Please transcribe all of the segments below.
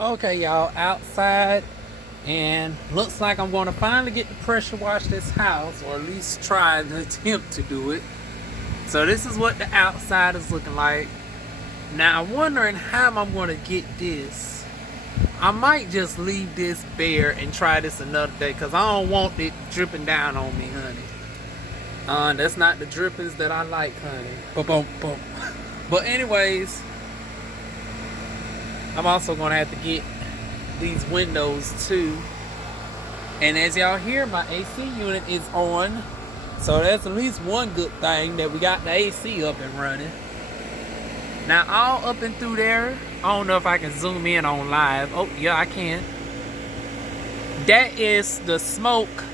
Okay, y'all, outside, and looks like I'm going to finally get to pressure wash this house, or at least try to attempt to do it. So this is what the outside is looking like. Now I'm wondering how I'm going to get this. I might just leave this bare and try this another day, because I don't want it dripping down on me, honey. That's not the drippings that I like, honey. Boom, boom. But anyways, I'm also going to have to get these windows too. And as y'all hear, my AC unit is on. So that's at least one good thing that we got the AC up and running. Now all up and through there, I don't know if I can zoom in on live. Oh yeah, I can. That is the smoke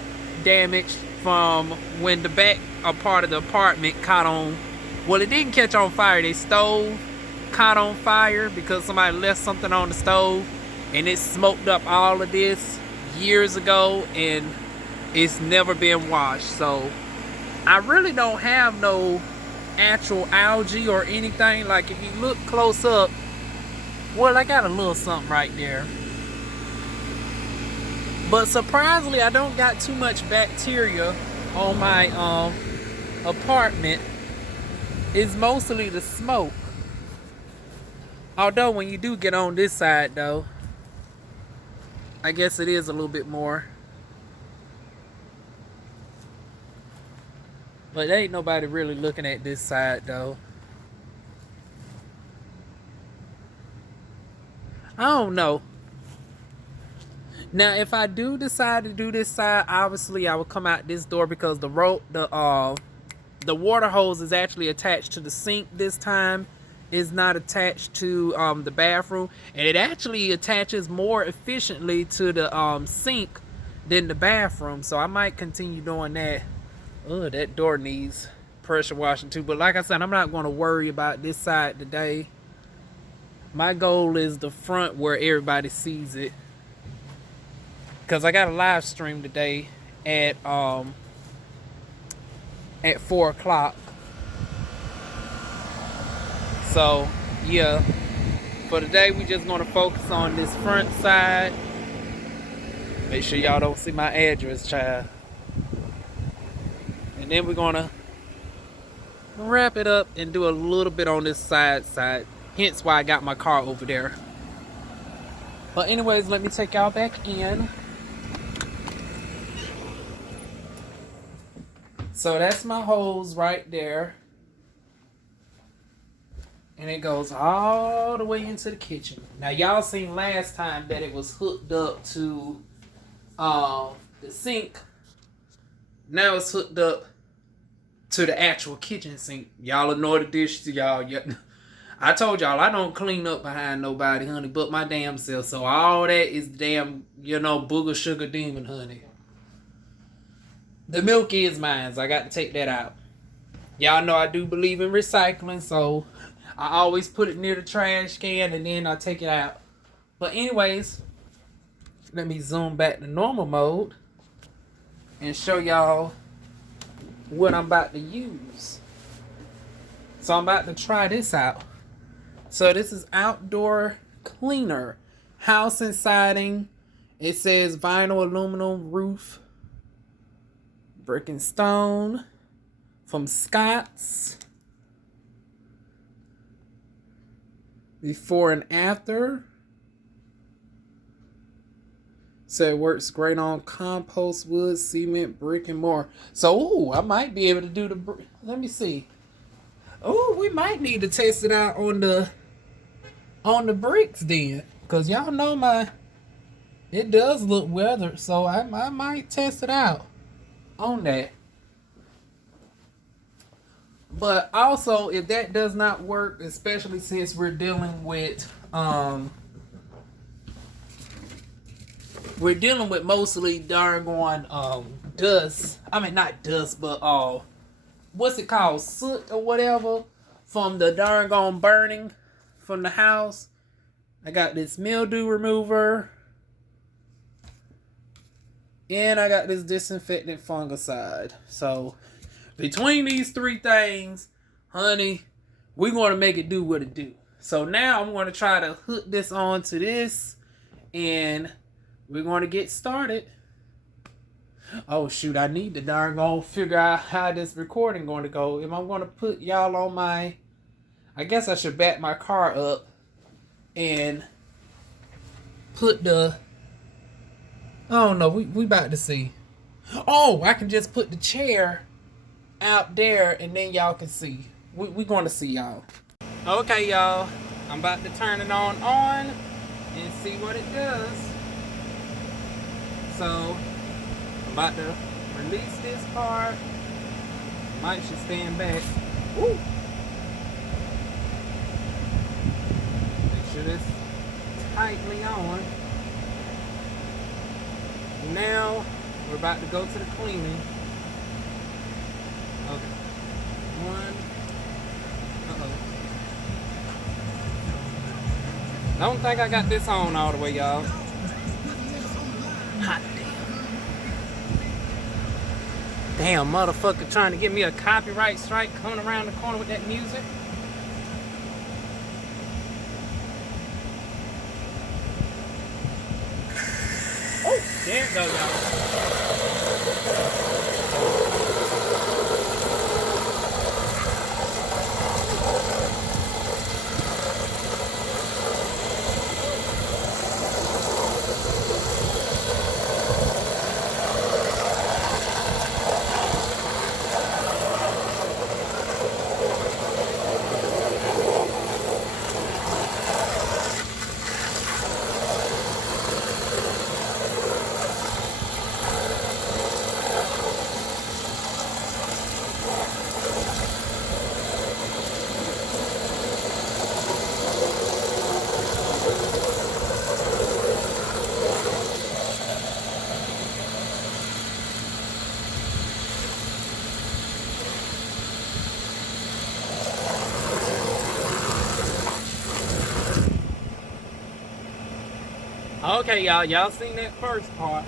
damage from when the back part of the apartment caught on. Well, it didn't catch on fire. The stove caught on fire because somebody left something on the stove, and it smoked up all of this years ago, and it's never been washed. So I really don't have no actual algae or anything. Like if you look close up, well, I got a little something right there, but surprisingly I don't got too much bacteria on my apartment. It's mostly the smoke. Although when you do get on this side though, I guess it is a little bit more. But ain't nobody really looking at this side though. I don't know. Now if I do decide to do this side, obviously I will come out this door, because the water hose is actually attached to the sink this time. Is not attached to the bathroom, and it actually attaches more efficiently to the sink than the bathroom. So I might continue doing that. Oh, that door needs pressure washing too. But like I said, I'm not going to worry about this side today. My goal is the front where everybody sees it, because I got a live stream today at 4 o'clock. So yeah, for today we just gonna focus on this front side. Make sure y'all don't see my address, child. And then we're gonna wrap it up and do a little bit on this side. Hence why I got my car over there. But anyways, let me take y'all back in. So that's my hose right there. And it goes all the way into the kitchen. Now y'all seen last time that it was hooked up to the sink. Now it's hooked up to the actual kitchen sink. Y'all ignore the dishes, y'all. I told y'all I don't clean up behind nobody, honey, but my damn self. So all that is damn, booger sugar demon, honey. The milk is mine, so I got to take that out. Y'all know I do believe in recycling, so I always put it near the trash can and then I take it out. But anyways, let me zoom back to normal mode and show y'all what I'm about to use. So I'm about to try this out. So this is outdoor cleaner, house and siding. It says vinyl aluminum roof, brick and stone from Scott's. Before and after. So it works great on compost, wood, cement, brick, and more. So, ooh, I might be able to do the brick. Let me see. Oh, we might need to test it out on the bricks then, cause y'all know it does look weathered. So I might test it out on that. But also, if that does not work, especially since we're dealing with mostly darn dust. I mean, not dust, but what's it called, soot or whatever, from the darn burning from the house. I got this mildew remover, and I got this disinfectant fungicide. So between these three things, honey, we're going to make it do what it do. So now I'm going to try to hook this on to this and we're going to get started. Oh shoot, I need to darn go figure out how this recording going to go. If I'm going to put y'all on my, I guess I should back my car up and put the, I don't know, we about to see. Oh, I can just put the chair out there and then y'all can see. We going to see y'all. Okay, y'all, I'm about to turn it on and see what it does. So I'm about to release this part. Mike should stand back. Woo! Make sure this tightly on. Now we're about to go to the cleaning. Okay. One. I don't think I got this on all the way, y'all. Hot damn. Damn, motherfucker trying to get me a copyright strike coming around the corner with that music. Oh, there it goes, y'all. Okay, y'all seen that first part.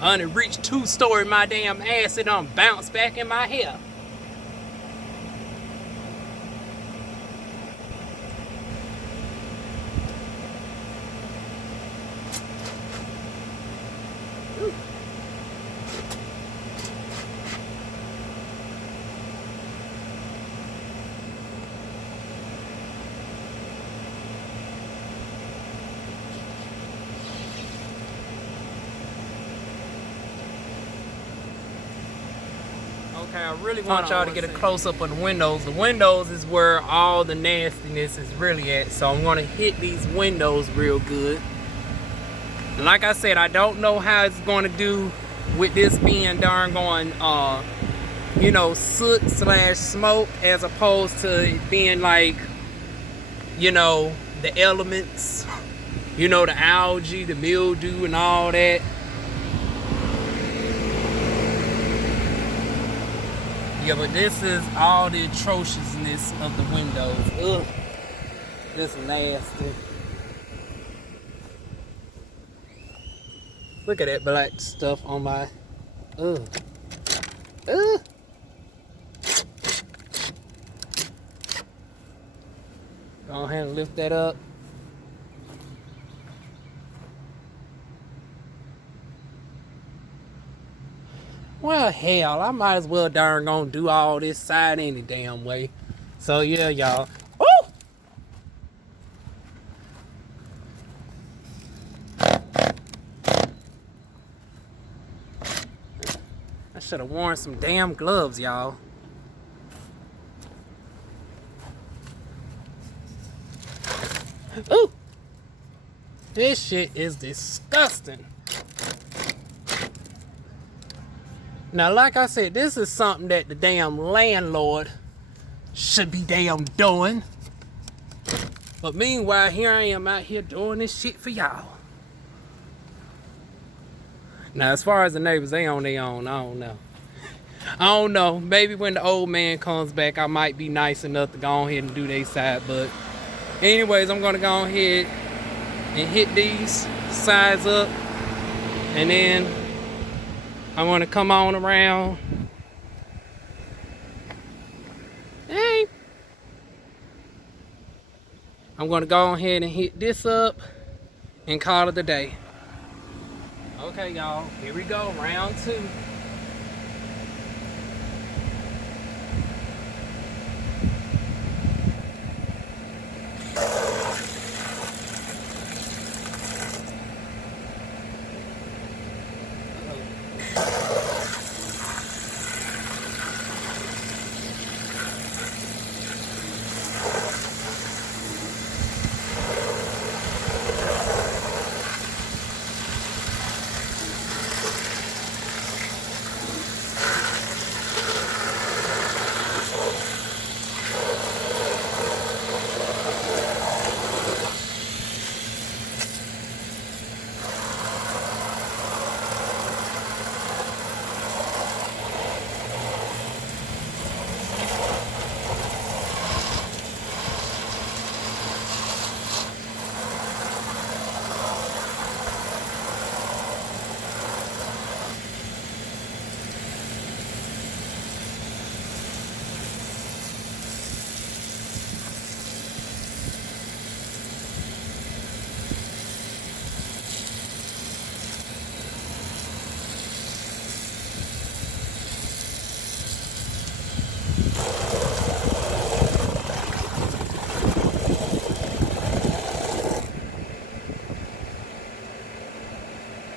I done reached 2-story my damn ass, it done bounced back in my hair. Ooh. Okay, I really want y'all to get a close-up on the windows. The windows is where all the nastiness is really at. So I'm gonna hit these windows real good. And like I said, I don't know how it's gonna do with this being darn going, you know, soot / smoke, as opposed to it being like, you know, the elements, you know, the algae, the mildew and all that. Yeah, but this is all the atrociousness of the windows. Ugh. This is nasty. Look at that black stuff on my... Ugh. Ugh. Go ahead and lift that up. Well, hell, I might as well darn gonna do all this side any damn way. So, yeah, y'all. Woo! I should have worn some damn gloves, y'all. Ooh! This shit is disgusting. Now, like I said, this is something that the damn landlord should be damn doing. But meanwhile, here I am out here doing this shit for y'all. Now, as far as the neighbors, they on their own. I don't know. I don't know. Maybe when the old man comes back, I might be nice enough to go ahead and do their side. But anyways, I'm going to go ahead and hit these sides up. And then I want to come on around. Hey. I'm going to go ahead and hit this up. and call it a day. Okay, y'all, here we go, round 2.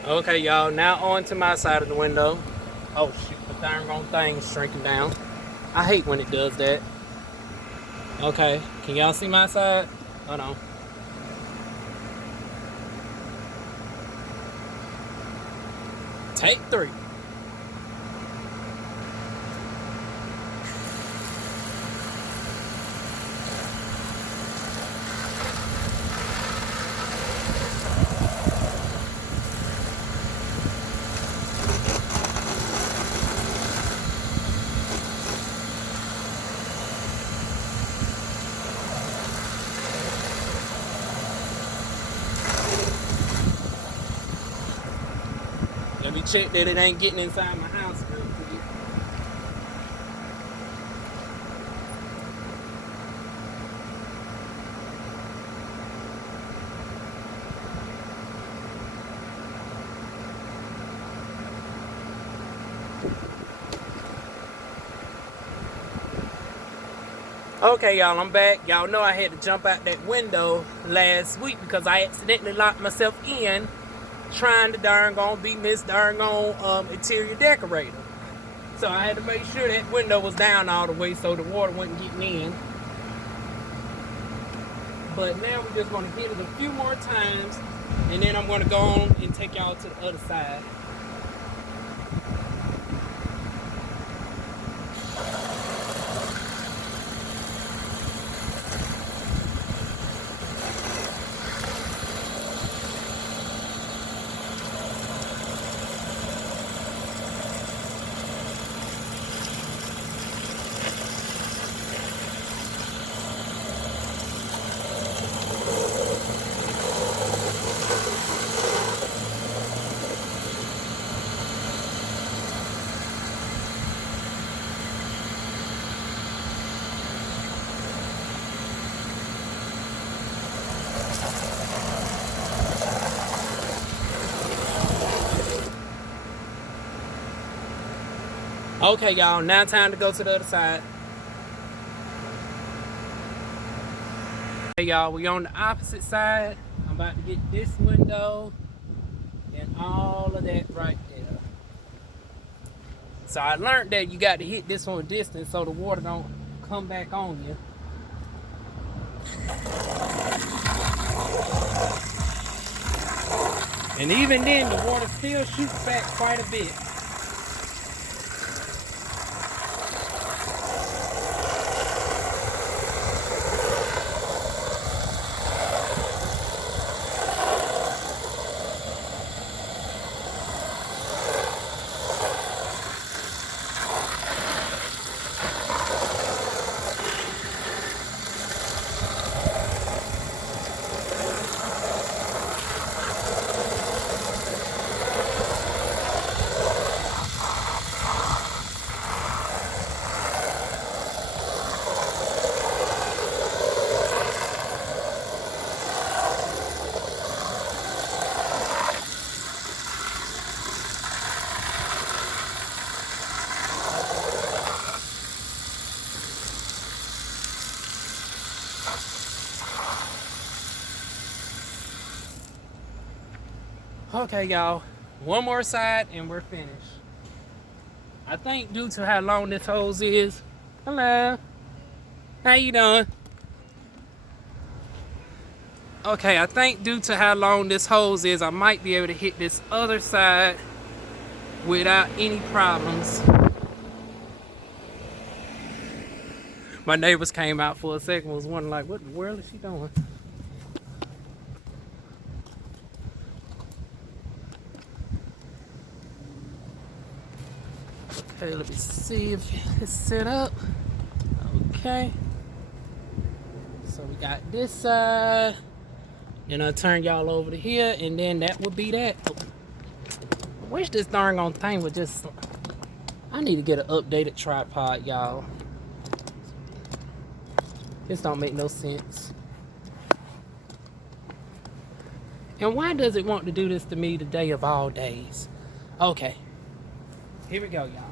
Okay, y'all, now on to my side of the window. Oh shoot, the darn wrong thing's shrinking down. I hate when it does that. Okay, can y'all see my side? Hold on. Take 3. Let me check that it ain't getting inside my house real quick. Okay, y'all, I'm back. Y'all know I had to jump out that window last week because I accidentally locked myself in trying to darn gone be Miss darn gone interior decorator. So I had to make sure that window was down all the way so the water wasn't getting in. But now we're just going to hit it a few more times, and then I'm going to go on and take y'all to the other side. Okay, y'all, now time to go to the other side. Hey, y'all, we on the opposite side. I'm about to get this window and all of that right there. So I learned that you got to hit this from a distance so the water don't come back on you. And even then, the water still shoots back quite a bit. Okay, y'all. One more side and we're finished. I think due to how long this hose is. Hello. How you doing? Okay, I think due to how long this hose is, I might be able to hit this other side without any problems. My neighbors came out for a second, was wondering like, what in the world is she doing? Okay, let me see if it's set up. Okay. So we got this side. Then I'll turn y'all over to here, and then that would be that. I wish this darn on thing would just... I need to get an updated tripod, y'all. This don't make no sense. And why does it want to do this to me the day of all days? Okay. Here we go, y'all.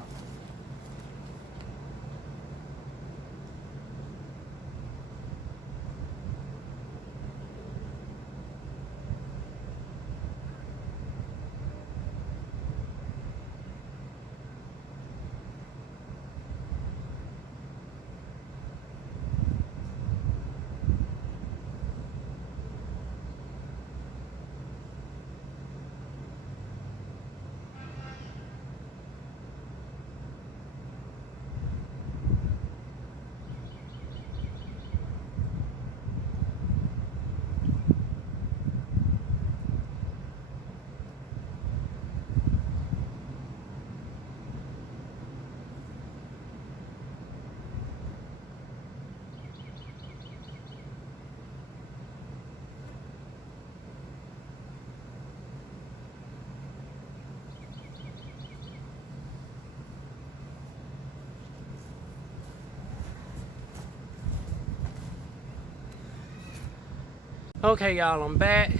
Okay, y'all, I'm back.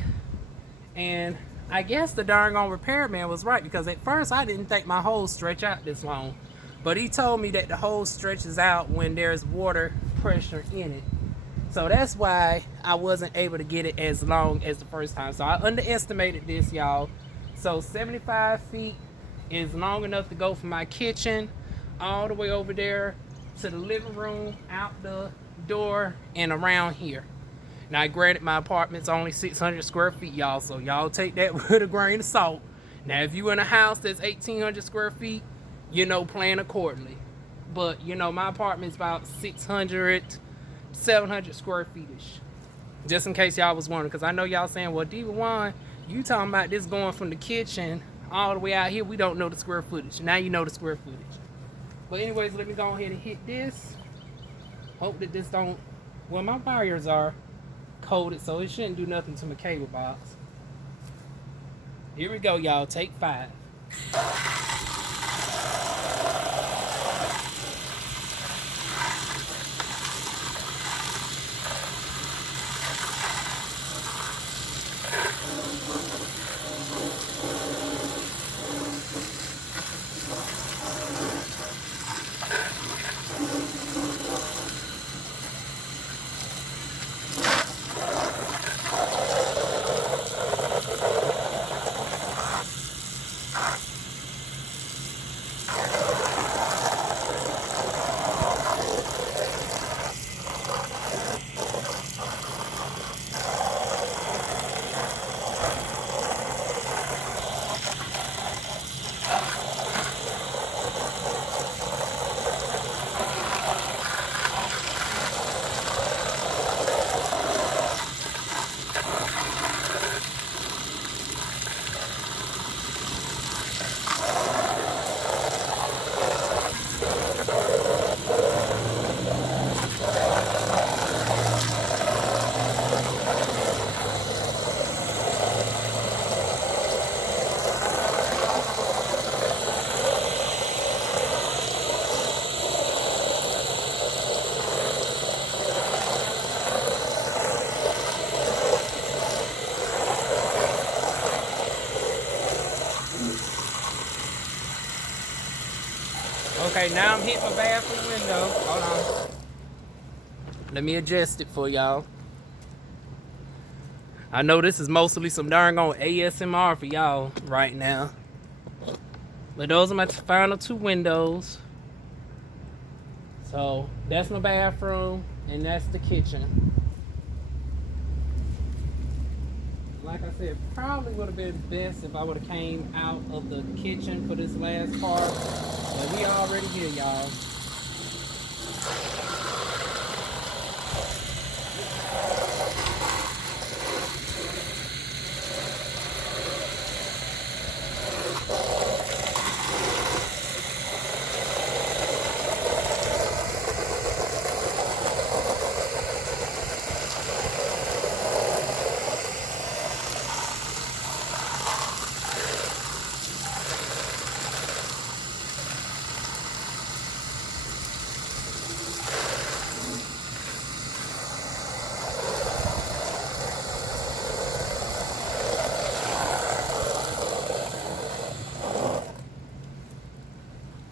And I guess the darn on repairman was right, because at first I didn't think my hose stretch out this long. But he told me that the hose stretches out when there's water pressure in it. So that's why I wasn't able to get it as long as the first time. So I underestimated this, y'all. So 75 feet is long enough to go from my kitchen all the way over there to the living room, out the door, and around here. Now, granted, my apartment's only 600 square feet, y'all, so y'all take that with a grain of salt. Now, if you in a house that's 1,800 square feet, you know, plan accordingly. But, you know, my apartment's about 600, 700 square feet-ish. Just in case y'all was wondering, because I know y'all saying, well, Diva1, you talking about this going from the kitchen all the way out here. We don't know the square footage. Now you know the square footage. But anyways, let me go ahead and hit this. Hope that this don't... Well, my wires are coated, so it shouldn't do nothing to my cable box. Here we go, y'all. Take 5. Okay, now I'm hitting my bathroom window. Hold on. Let me adjust it for y'all. I know this is mostly some darn on ASMR for y'all right now. But those are my final two windows. So that's my bathroom and that's the kitchen. Like I said, probably would have been best if I would have came out of the kitchen for this last part. But we already here, y'all.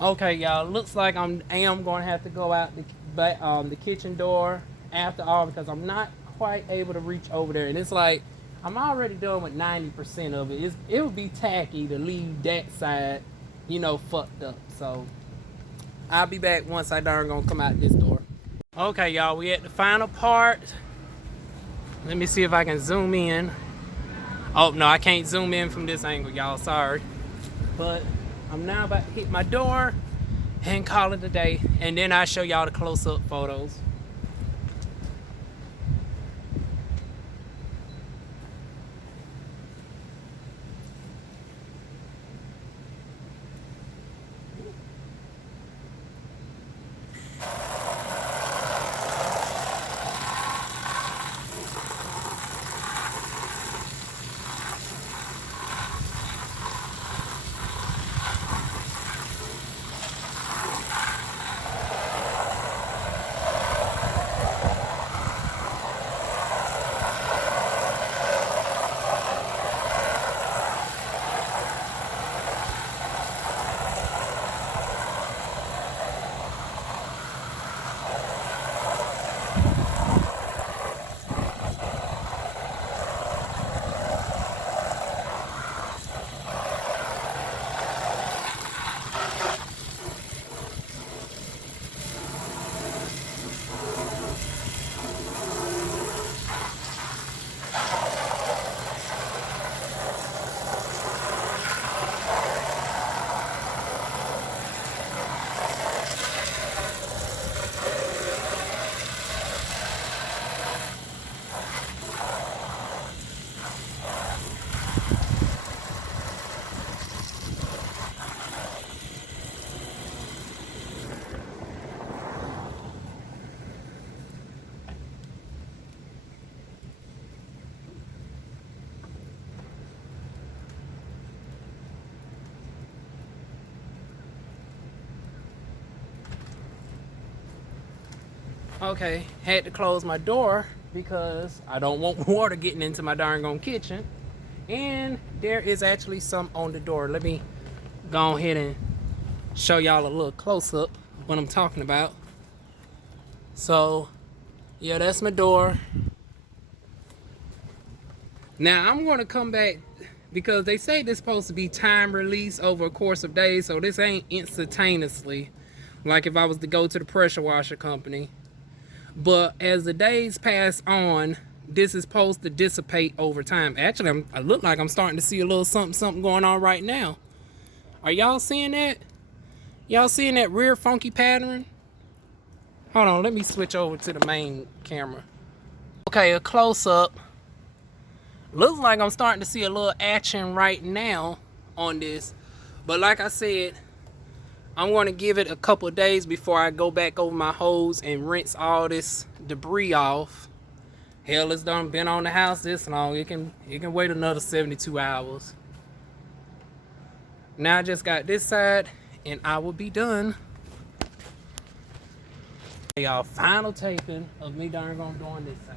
Okay, y'all. Looks like I am going to have to go out the kitchen door after all because I'm not quite able to reach over there. And it's like I'm already done with 90% of it. It would be tacky to leave that side, you know, fucked up. So I'll be back once I darn gonna come out this door. Okay, y'all. We at the final part. Let me see if I can zoom in. Oh no, I can't zoom in from this angle, y'all. Sorry, but I'm now about to hit my door and call it a day. And then I'll show y'all the close-up photos. Okay, had to close my door because I don't want water getting into my darn gone kitchen. And there is actually some on the door. Let me go ahead and show y'all a little close-up of what I'm talking about. So, yeah, that's my door. Now, I'm going to come back because they say this supposed to be time release over a course of days. So this ain't instantaneously like if I was to go to the pressure washer company. But as the days pass on, this is supposed to dissipate over time. Actually, I look like I'm starting to see a little something going on right now. Are y'all seeing that? Y'all seeing that rear funky pattern? Hold on, let me switch over to the main camera. Okay, a close-up. Looks like I'm starting to see a little action right now on this. But like I said, I'm going to give it a couple of days before I go back over my hose and rinse all this debris off. Hell, it's done been on the house this long. It can wait another 72 hours. Now I just got this side and I will be done. Y'all, final taping of me darn gonna doing this side.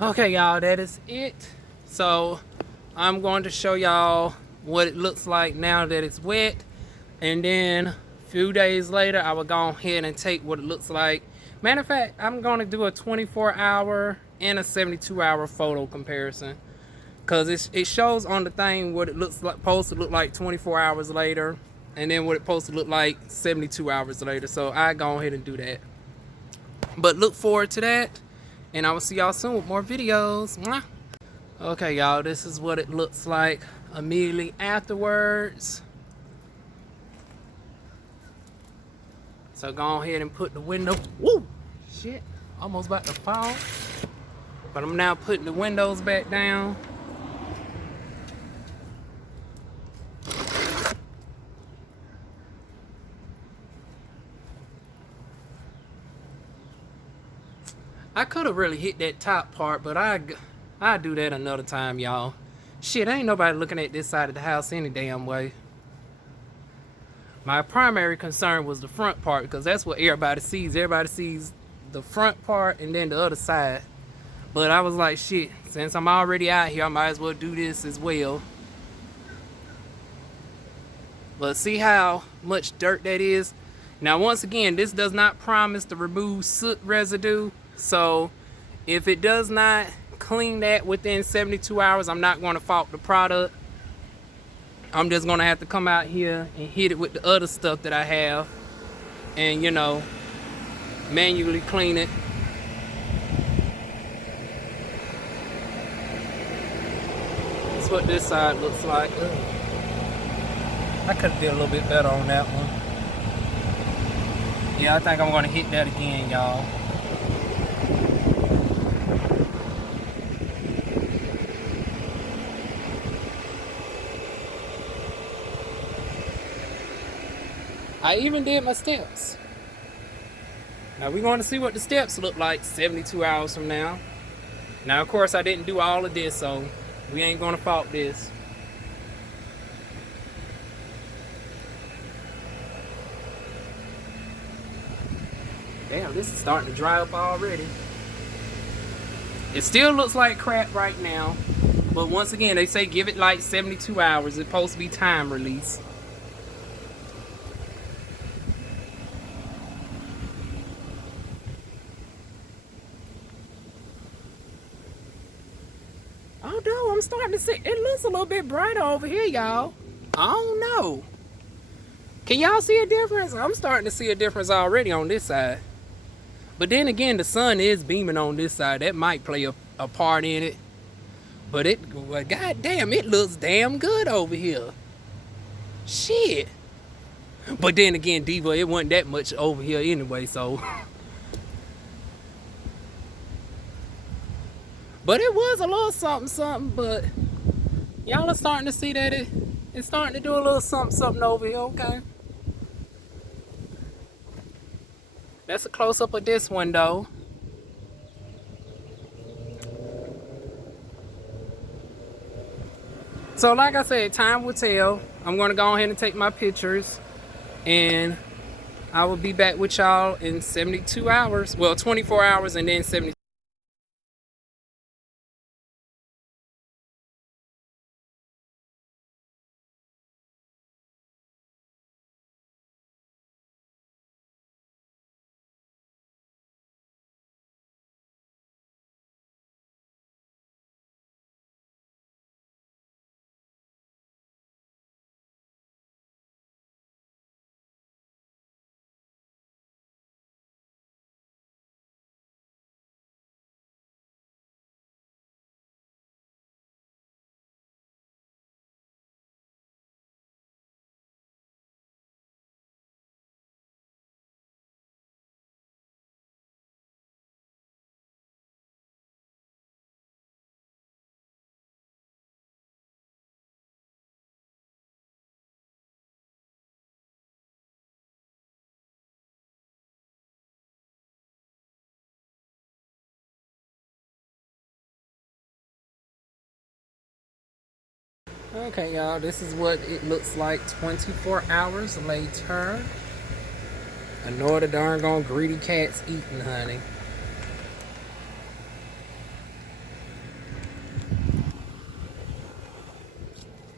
Okay, y'all, that is it. So I'm going to show y'all what it looks like now that it's wet, and then a few days later I will go ahead and take what it looks like. Matter of fact, I'm going to do a 24-hour and a 72-hour photo comparison, because it shows on the thing what it looks like, supposed to look like 24 hours later, and then what it's supposed to look like 72 hours later. So I go ahead and do that. But look forward to that, and I will see y'all soon with more videos. Mwah. Okay, y'all, this is what it looks like immediately afterwards. So go ahead and put the window, woo, shit, almost about to fall. But I'm now putting the windows back down. I could have really hit that top part, but I do that another time, y'all. Shit, ain't nobody looking at this side of the house any damn way. My primary concern was the front part, because that's what everybody sees. Everybody sees the front part and then the other side. But I was like, shit, since I'm already out here, I might as well do this as well. But see how much dirt that is? Now, once again, this does not promise to remove soot residue. So if it does not clean that within 72 hours, I'm not going to fault the product. I'm just going to have to come out here and hit it with the other stuff that I have and, you know, manually clean it. That's what this side looks like. Ugh. I could have did a little bit better on that one. Yeah, I think I'm going to hit that again, y'all. I even did my steps. Now we're going to see what the steps look like 72 hours from now. Now, of course, I didn't do all of this, so we ain't going to fault this. Damn, this is starting to dry up already. It still looks like crap right now, but once again, they say give it like 72 hours. It's supposed to be time release. Oh no, I'm starting to see, it looks a little bit brighter over here, y'all. I don't know. Can y'all see a difference? I'm starting to see a difference already on this side. But then again, the sun is beaming on this side. That might play a part in it. But well, goddamn, it looks damn good over here. Shit. But then again, Diva, it wasn't that much over here anyway, so. But it was a little something, but y'all are starting to see that it's starting to do a little something over here, okay? That's a close-up of this one, though. So, like I said, time will tell. I'm going to go ahead and take my pictures, and I will be back with y'all in 72 hours. Well, 24 hours and then 72. Okay, y'all, this is what it looks like 24 hours later. I know the darn gone greedy cats eating, honey.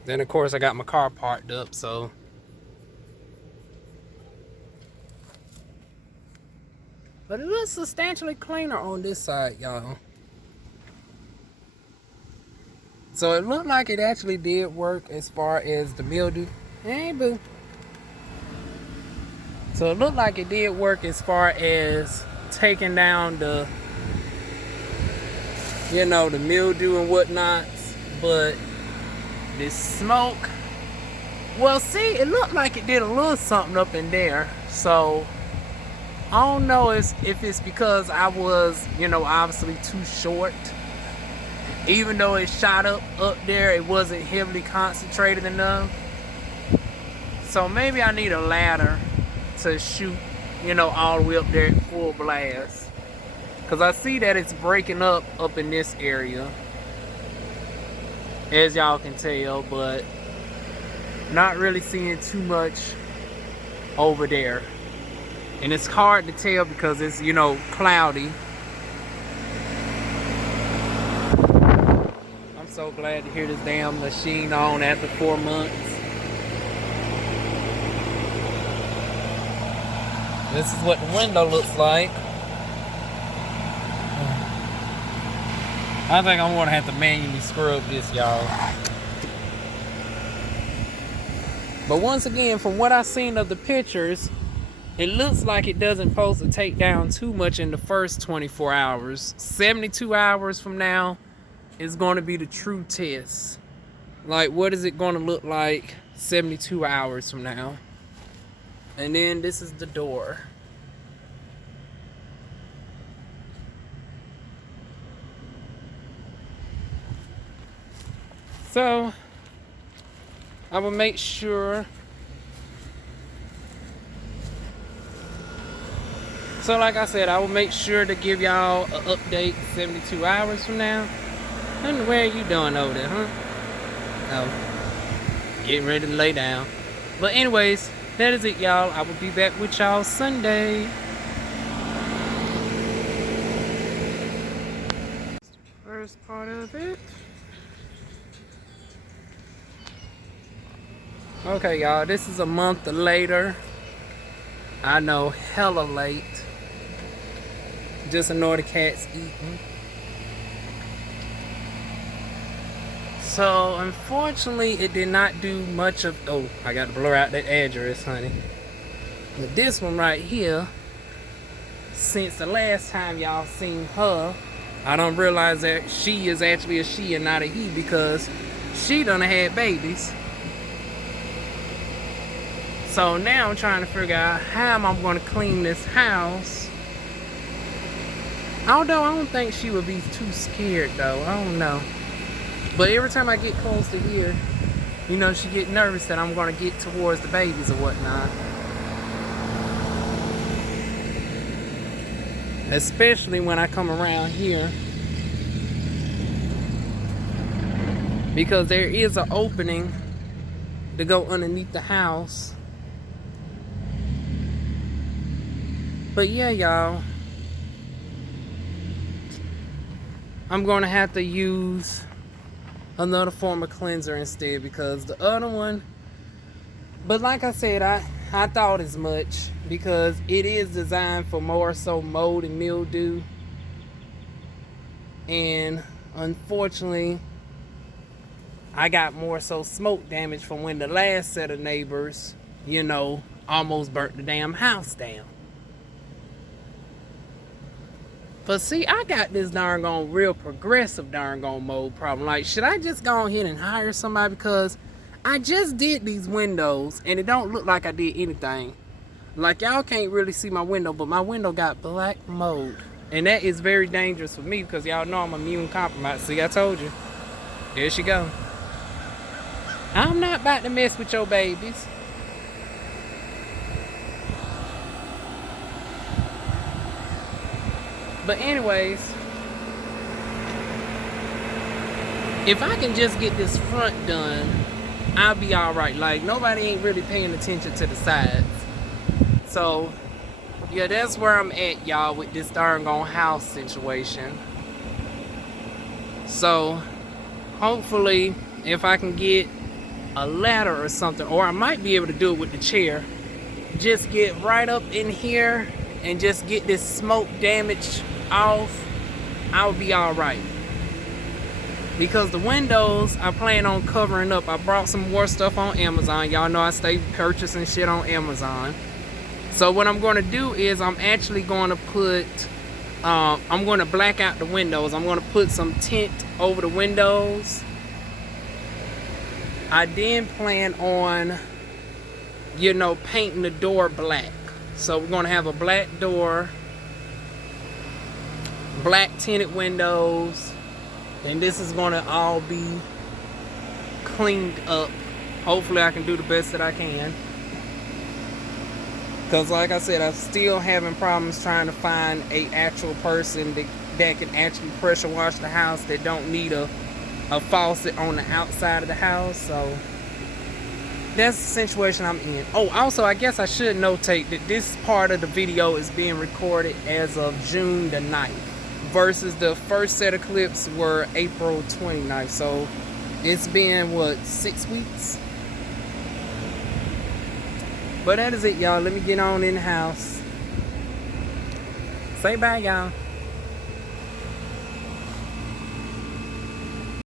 Then of course I got my car parked up, so. But it looks substantially cleaner on this side, y'all. So it looked like it actually did work as far as the mildew. Hey, boo. So it looked like it did work as far as taking down the, you know, the mildew and whatnot. But this smoke, well, see, it looked like it did a little something up in there. So I don't know if it's because I was, you know, obviously too short. Even though it shot up there, it wasn't heavily concentrated enough. So maybe I need a ladder to shoot, you know, all the way up there at full blast. Because I see that it's breaking up in this area, as y'all can tell, but not really seeing too much over there. And it's hard to tell because it's, you know, cloudy. I'm so glad to hear this damn machine on after 4 months. This is what the window looks like. I think I'm gonna have to manually scrub this, y'all. But once again, from what I've seen of the pictures, it looks like it doesn't supposed to take down too much in the first 24 hours. 72 hours from now is going to be the true test. Like, what is it going to look like 72 hours from now? And then this is the door. So I will make sure. So like I said, I will make sure to give y'all an update 72 hours from now. And where are you doing over there, huh? Oh, getting ready to lay down. But anyways, that is it, y'all. I will be back with y'all Sunday. First part of it. Okay, y'all, this is a month later. I know, hella late. Just annoy the cats eating. So, unfortunately, it did not do much of... Oh, I got to blur out that address, honey. But this one right here, since the last time y'all seen her, I don't realize that she is actually a she and not a he because she done had babies. So now I'm trying to figure out how am I going to clean this house. Although I don't think she would be too scared though. I don't know. But every time I get close to here, you know, she get nervous that I'm going to get towards the babies or whatnot. Especially when I come around here. Because there is an opening to go underneath the house. But yeah, y'all, I'm going to have to use another form of cleanser instead because the other one, but like I said, I thought as much because it is designed for more so mold and mildew. And unfortunately, I got more so smoke damage from when the last set of neighbors, you know, almost burnt the damn house down. But see, I got this darn gone real progressive darn gone mold problem. Like, should I just go ahead and hire somebody? Because I just did these windows and it don't look like I did anything. Like, y'all can't really see my window, but my window got black mold. And that is very dangerous for me because y'all know I'm immune compromised. See, I told you. There she go. I'm not about to mess with your babies. But anyways, if I can just get this front done, I'll be alright. Like, nobody ain't really paying attention to the sides. So, yeah, that's where I'm at, y'all, with this darn gone house situation. So, hopefully, if I can get a ladder or something, or I might be able to do it with the chair. Just get right up in here and just get this smoke damage off. I'll be all right. Because the windows I plan on covering up. I brought some more stuff on Amazon. Y'all know I stay purchasing shit on Amazon. So what I'm going to do is I'm actually going to put, I'm going to black out the windows. I'm going to put some tint over the windows. I then plan on, you know, painting the door black. So we're going to have a black door, black tinted windows, and this is going to all be cleaned up. Hopefully I can do the best that I can. Because like I said, I'm still having problems trying to find a actual person that can actually pressure wash the house, that don't need a faucet on the outside of the house. So that's the situation I'm in. Oh, also, I guess I should notate that this part of the video is being recorded as of June the 9th. Versus the first set of clips were April 29th. So it's been, what, 6 weeks? But that is it, y'all. Let me get on in the house. Say bye, y'all.